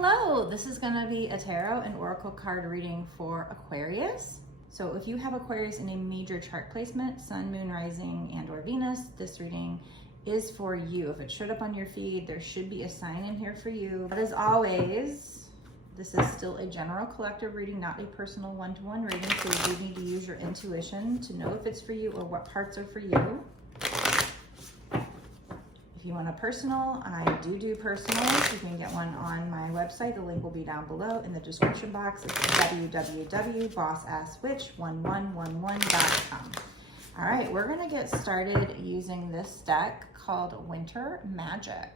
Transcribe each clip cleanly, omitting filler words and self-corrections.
Hello, this is going to be a tarot and oracle card reading for Aquarius. So if you have Aquarius in a major chart placement, Sun, Moon, Rising, and or Venus, this reading is for you. If it showed up on your feed, there should be a sign in here for you. But as always, this is still a general collective reading, not a personal one-to-one reading, so you do need to use your intuition to know if it's for you or what parts are for you. If you want a personal, I do personals. You can get one on my website. The link will be down below in the description box. It's www.bossasswitch1111.com. All right, we're gonna get started using this deck called Winter Magic.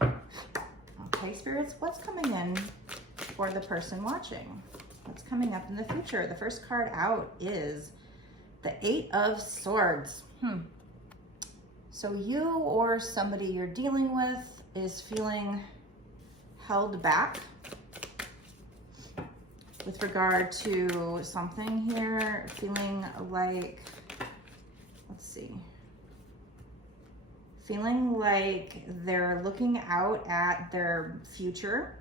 Okay, spirits, what's coming in for the person watching? What's coming up in the future? The first card out is the Eight of Swords. So you or somebody you're dealing with is feeling held back with regard to something here, feeling like, let's see, feeling like they're looking out at their future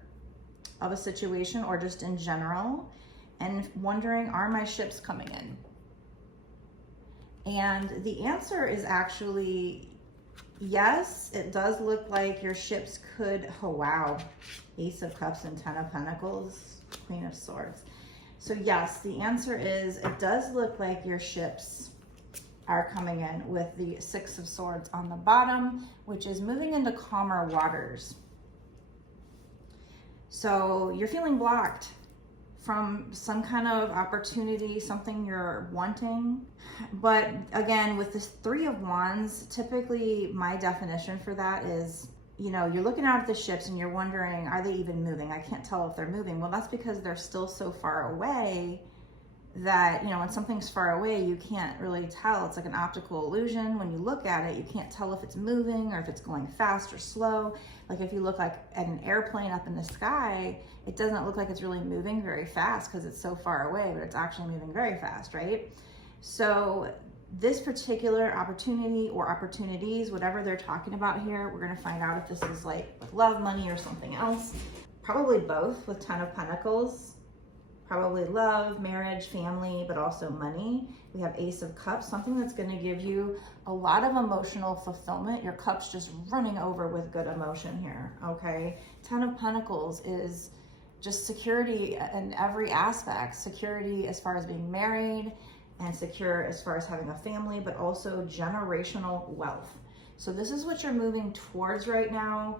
of a situation or just in general and wondering, are my ships coming in? And the answer is actually yes. It does look like your ships could, oh wow, Ace of Cups and Ten of Pentacles, Queen of Swords. So yes, the answer is it does look like your ships are coming in with the Six of Swords on the bottom, which is moving into calmer waters. So you're feeling blocked from some kind of opportunity, something you're wanting. But again, with this Three of Wands, typically my definition for that is, you know, you're looking out at the ships and you're wondering, are they even moving? I can't tell if they're moving. Well, that's because they're still so far away that, you know, when something's far away, you can't really tell. It's like an optical illusion. When you look at it, you can't tell if it's moving or if it's going fast or slow. Like if you look like at an airplane up in the sky, it doesn't look like it's really moving very fast because it's so far away, but it's actually moving very fast, right? So this particular opportunity or opportunities, whatever they're talking about here, we're going to find out if this is like with love, money, or something else. Probably both with Ten of Pentacles. Probably love, marriage, family, but also money. We have Ace of Cups, something that's going to give you a lot of emotional fulfillment. Your cup's just running over with good emotion here, okay? Ten of Pentacles is just security in every aspect. Security as far as being married and secure as far as having a family, but also generational wealth. So this is what you're moving towards right now.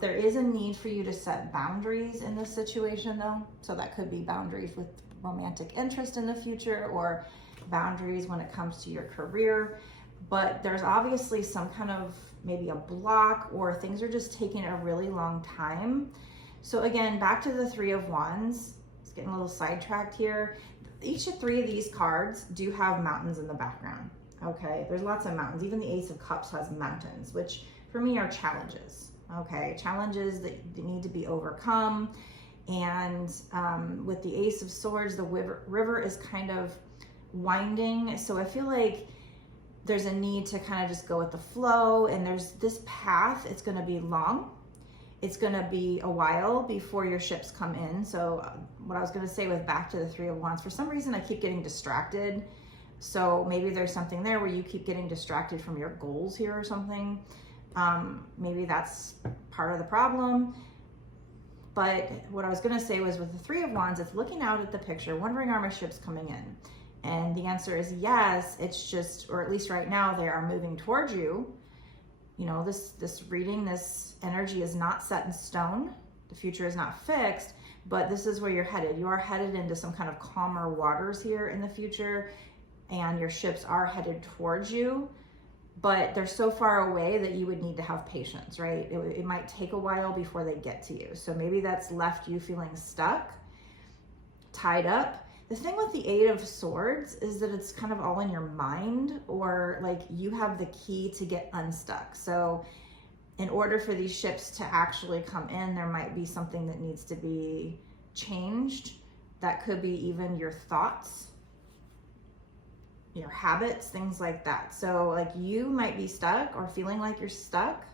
There is a need for you to set boundaries in this situation though. So that could be boundaries with romantic interest in the future or boundaries when it comes to your career. But there's obviously some kind of maybe a block or things are just taking a really long time. So again, back to the Three of Wands. It's getting a little sidetracked here. Each of three of these cards do have mountains in the background. Okay, there's lots of mountains. Even the Ace of Cups has mountains, which for me are challenges. Okay, challenges that need to be overcome. And with the Ace of Swords, the river is kind of winding. So I feel like there's a need to kind of just go with the flow. And there's this path, it's going to be long. It's going to be a while before your ships come in. So what I was going to say with back to the Three of Wands, for some reason I keep getting distracted. So maybe there's something there where you keep getting distracted from your goals here or something. Maybe that's part of the problem. But what I was going to say was with the Three of Wands, it's looking out at the picture, wondering, are my ships coming in? And the answer is yes. It's just, or at least right now, they are moving towards you. You know, this reading, this energy is not set in stone. The future is not fixed, but this is where you're headed. You are headed into some kind of calmer waters here in the future, and your ships are headed towards you. But they're so far away that you would need to have patience, right? It might take a while before they get to you. So maybe that's left you feeling stuck, tied up. The thing with the Eight of Swords is that it's kind of all in your mind, or like you have the key to get unstuck. So in order for these ships to actually come in, there might be something that needs to be changed. That could be even your thoughts, your habits, things like that. So like you might be stuck or feeling like you're stuck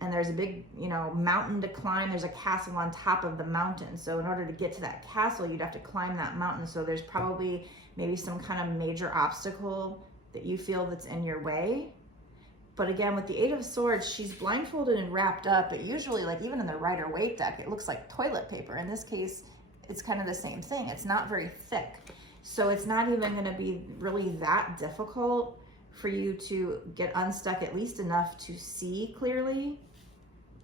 and there's a big, you know, mountain to climb. There's a castle on top of the mountain. So in order to get to that castle, you'd have to climb that mountain. So there's probably maybe some kind of major obstacle that you feel that's in your way. But again, with the Eight of Swords, she's blindfolded and wrapped up. But usually, like even in the Rider-Waite deck, it looks like toilet paper. In this case, it's kind of the same thing. It's not very thick. So it's not even going to be really that difficult for you to get unstuck, at least enough to see clearly,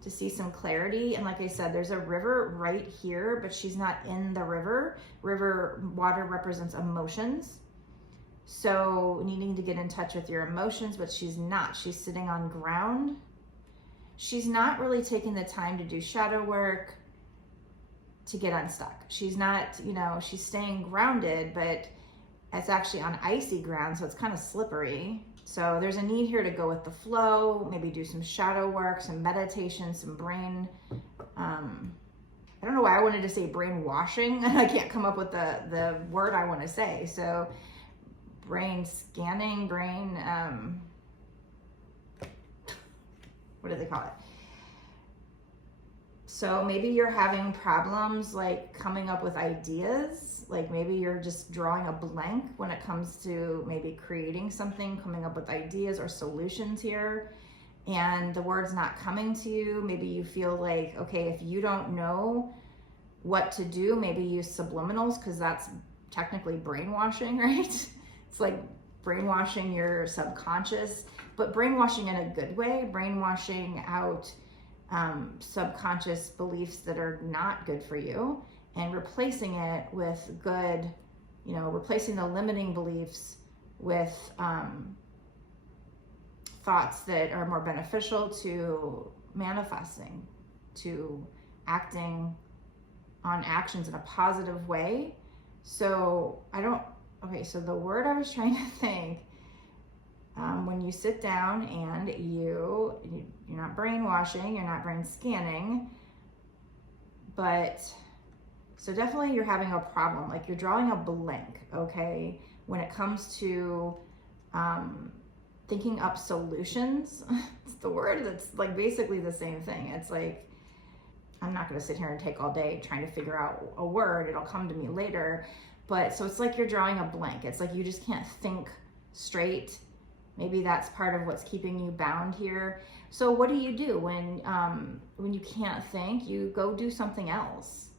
to see some clarity. And like I said, there's a river right here, but she's not in the river. Water represents emotions. So needing to get in touch with your emotions, but she's not. She's sitting on ground. She's not really taking the time to do shadow work to get unstuck. She's not, you know, she's staying grounded, but it's actually on icy ground, so it's kind of slippery. So there's a need here to go with the flow, maybe do some shadow work, some meditation, some brain, I don't know why I wanted to say brainwashing. I can't come up with the word I want to say. So brain scanning, brain, what do they call it? So maybe you're having problems like coming up with ideas, like maybe you're just drawing a blank when it comes to maybe creating something, coming up with ideas or solutions here, and the word's not coming to you. Maybe you feel like, okay, if you don't know what to do, maybe use subliminals, because that's technically brainwashing, right? It's like brainwashing your subconscious, but brainwashing in a good way, brainwashing out subconscious beliefs that are not good for you, and replacing it with good, you know, replacing the limiting beliefs with thoughts that are more beneficial to manifesting, to acting on actions in a positive way. So so the word I was trying to think, when you sit down and you're not brainwashing, you're not brain scanning, but so definitely you're having a problem, like you're drawing a blank, okay, when it comes to thinking up solutions. It's the word that's like basically the same thing. It's like, I'm not going to sit here and take all day trying to figure out a word. It'll come to me later. But so it's like you're drawing a blank. It's like you just can't think straight. Maybe that's part of what's keeping you bound here. So what do you do when you can't think? You go do something else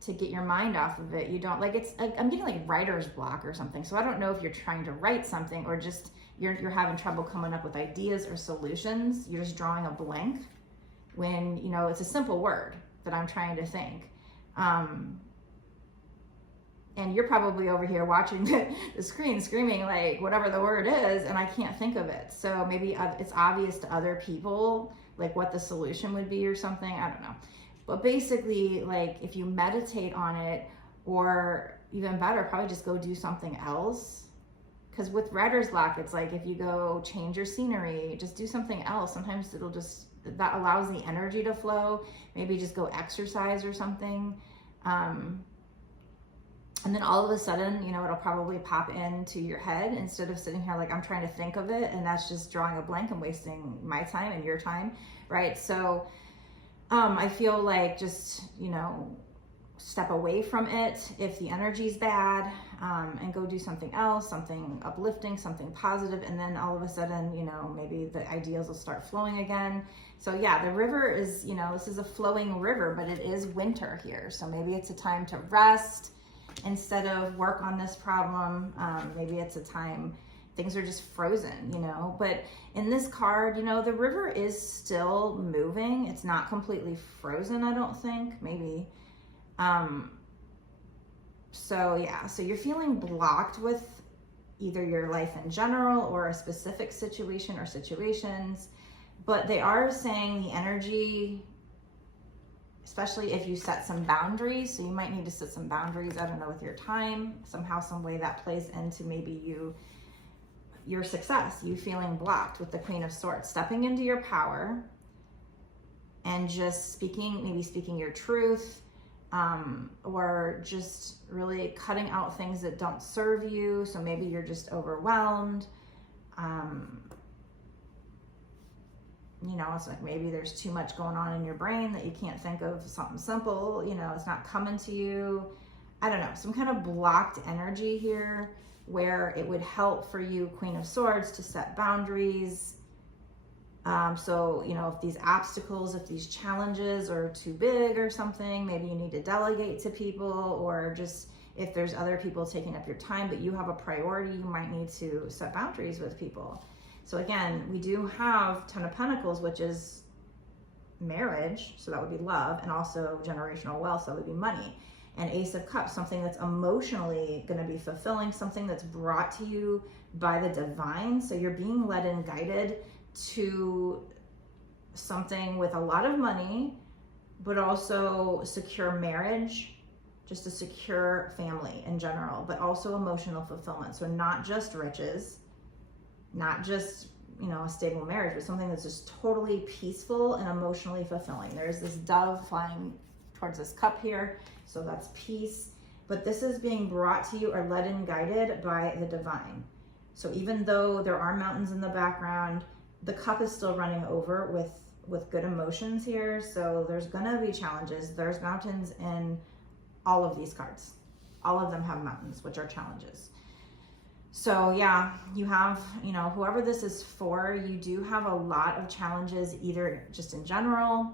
to get your mind off of it. You don't, like, it's, I'm getting like writer's block or something. So I don't know if you're trying to write something or just you're having trouble coming up with ideas or solutions. You're just drawing a blank when, you know, it's a simple word that I'm trying to think. And you're probably over here watching the screen screaming like whatever the word is, and I can't think of it. So maybe it's obvious to other people like what the solution would be or something. I don't know. But basically, like if you meditate on it, or even better, probably just go do something else. Because with writer's block, it's like if you go change your scenery, just do something else. Sometimes it'll just, that allows the energy to flow. Maybe just go exercise or something. And then all of a sudden, you know, it'll probably pop into your head instead of sitting here like I'm trying to think of it, and that's just drawing a blank and wasting my time and your time, right? So I feel like just, you know, step away from it if the energy's bad, and go do something else, something uplifting, something positive, and then all of a sudden, you know, maybe the ideas will start flowing again. So yeah, the river is, you know, this is a flowing river, but it is winter here. So maybe it's a time to rest instead of work on this problem. Maybe it's a time things are just frozen, you know. But in this card, you know, the river is still moving. It's not completely frozen, I don't think. Maybe. So yeah, so you're feeling blocked with either your life in general or a specific situation or situations, but they are saying the energy, especially if you set some boundaries. So you might need to set some boundaries, I don't know, with your time, somehow, some way that plays into maybe your success, you feeling blocked with the Queen of Swords, stepping into your power and just maybe speaking your truth, or just really cutting out things that don't serve you. So maybe you're just overwhelmed. you know, it's like maybe there's too much going on in your brain that you can't think of something simple, you know, it's not coming to you. I don't know, some kind of blocked energy here where it would help for you, Queen of Swords, to set boundaries. So, you know, if these obstacles, if these challenges are too big or something, maybe you need to delegate to people, or just if there's other people taking up your time, but you have a priority, you might need to set boundaries with people. So again, we do have Ten of Pentacles, which is marriage, so that would be love, and also generational wealth, so that would be money. And Ace of Cups, something that's emotionally going to be fulfilling, something that's brought to you by the divine. So you're being led and guided to something with a lot of money, but also secure marriage, just a secure family in general, but also emotional fulfillment. So not just riches, not just, you know, a stable marriage, but something that's just totally peaceful and emotionally fulfilling. There's this dove flying towards this cup here, so that's peace. But this is being brought to you or led and guided by the divine. So even though there are mountains in the background, the cup is still running over with good emotions here. So there's gonna be challenges. There's mountains in all of these cards. All of them have mountains, which are challenges. So yeah, you have, you know, whoever this is for, you do have a lot of challenges, either just in general,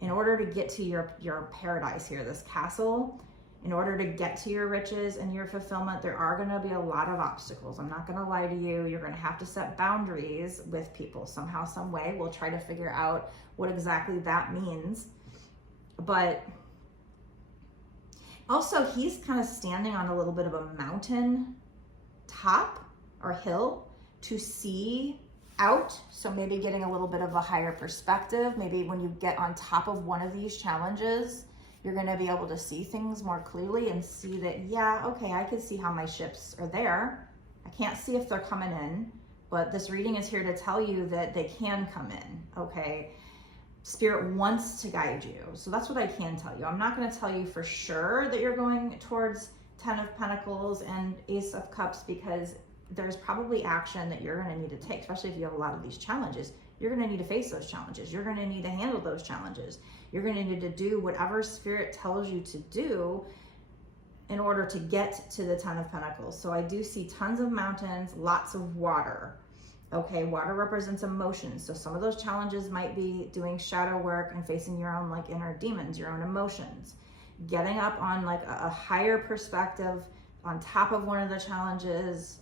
in order to get to your paradise here, this castle. In order to get to your riches and your fulfillment, there are going to be a lot of obstacles. I'm not going to lie to you. You're going to have to set boundaries with people somehow, some way. We'll try to figure out what exactly that means. But also, he's kind of standing on a little bit of a mountain top or hill to see out. So maybe getting a little bit of a higher perspective. Maybe when you get on top of one of these challenges, you're going to be able to see things more clearly and see that, yeah, okay, I can see how my ships are there. I can't see if they're coming in, but this reading is here to tell you that they can come in, okay? Spirit wants to guide you. So that's what I can tell you. I'm not going to tell you for sure that you're going towards Ten of Pentacles and Ace of Cups, because there's probably action that you're going to need to take, especially if you have a lot of these challenges. You're going to need to face those challenges. You're going to need to handle those challenges. You're going to need to do whatever Spirit tells you to do in order to get to the Ten of Pentacles. So I do see tons of mountains, lots of water. Okay, water represents emotions. So some of those challenges might be doing shadow work and facing your own like inner demons, your own emotions. Getting up on like a higher perspective on top of one of the challenges,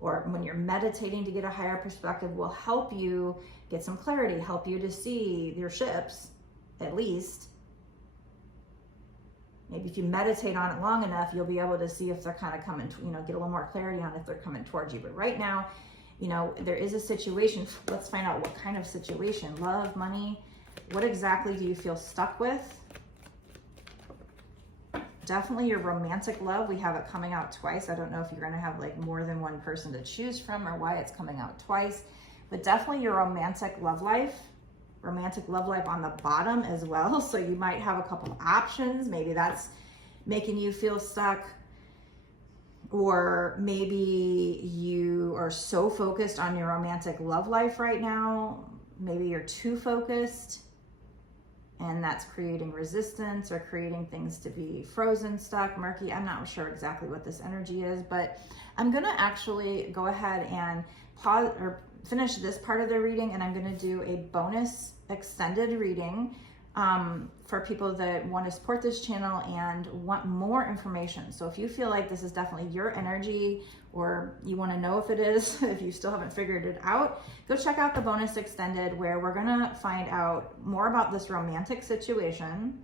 or when you're meditating to get a higher perspective, will help you get some clarity, help you to see your ships, at least. Maybe if you meditate on it long enough, you'll be able to see if they're kind of coming, you know, get a little more clarity on if they're coming towards you. But right now, you know, there is a situation. Let's find out what kind of situation. Love, money, what exactly do you feel stuck with? Definitely your romantic love. We have it coming out twice. I don't know if you're going to have like more than one person to choose from or why it's coming out twice, but definitely your romantic love life on the bottom as well. So you might have a couple options. Maybe that's making you feel stuck, or maybe you are so focused on your romantic love life right now. Maybe you're too focused, and that's creating resistance or creating things to be frozen, stuck, murky. I'm not sure exactly what this energy is, but I'm gonna actually go ahead and pause or finish this part of the reading, and I'm gonna do a bonus extended reading for people that want to support this channel and want more information. So if you feel like this is definitely your energy, or you want to know if it is, if you still haven't figured it out, go check out the bonus extended, where we're going to find out more about this romantic situation.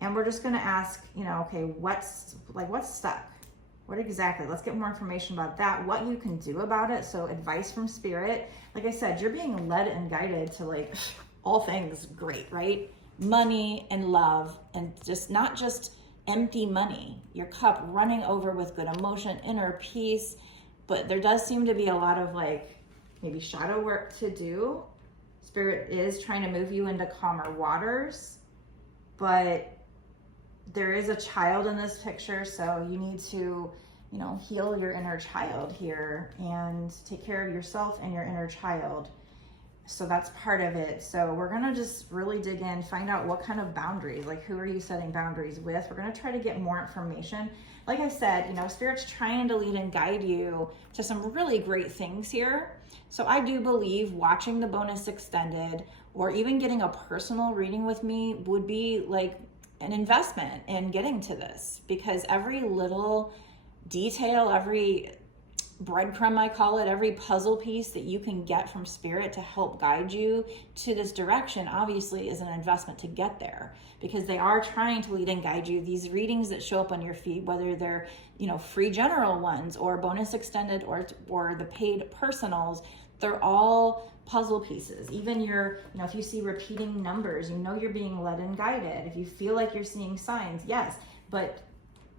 And we're just going to ask, you know, okay, what's stuck? What exactly? Let's get more information about that, what you can do about it. So advice from Spirit. Like I said, you're being led and guided to like all things great, right? Money and love, and just not just empty money, your cup running over with good emotion, inner peace. But there does seem to be a lot of like maybe shadow work to do. Spirit is trying to move you into calmer waters, but there is a child in this picture, so you need to, you know, heal your inner child here and take care of yourself and your inner child. So that's part of it. So we're gonna just really dig in, find out what kind of boundaries, like who are you setting boundaries with? We're gonna try to get more information. Like I said, you know, Spirit's trying to lead and guide you to some really great things here. So I do believe watching the bonus extended or even getting a personal reading with me would be like an investment in getting to this, because every little detail, every breadcrumb, I call it, every puzzle piece that you can get from Spirit to help guide you to this direction obviously is an investment to get there, because they are trying to lead and guide you. These readings that show up on your feed, whether they're, you know, free general ones or bonus extended or the paid personals, they're all puzzle pieces. Even your, you know, if you see repeating numbers, you know you're being led and guided. If you feel like you're seeing signs, yes, but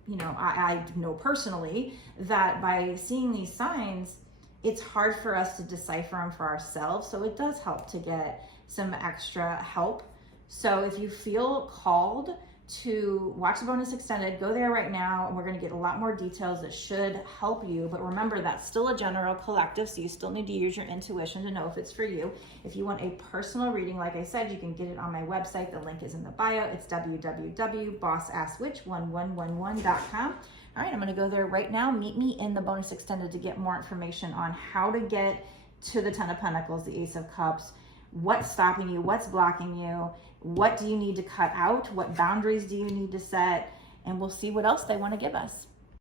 you know, I know personally that by seeing these signs, it's hard for us to decipher them for ourselves. So it does help to get some extra help. So if you feel called to watch the bonus extended, go there right now. And we're going to get a lot more details that should help you. But remember, that's still a general collective, so you still need to use your intuition to know if it's for you. If you want a personal reading, like I said, you can get it on my website. The link is in the bio. It's www.bossaskwitch1111.com. All right, I'm going to go there right now. Meet me in the bonus extended to get more information on how to get to the Ten of Pentacles, the Ace of Cups. What's stopping you? What's blocking you? What do you need to cut out? What boundaries do you need to set? And we'll see what else they want to give us.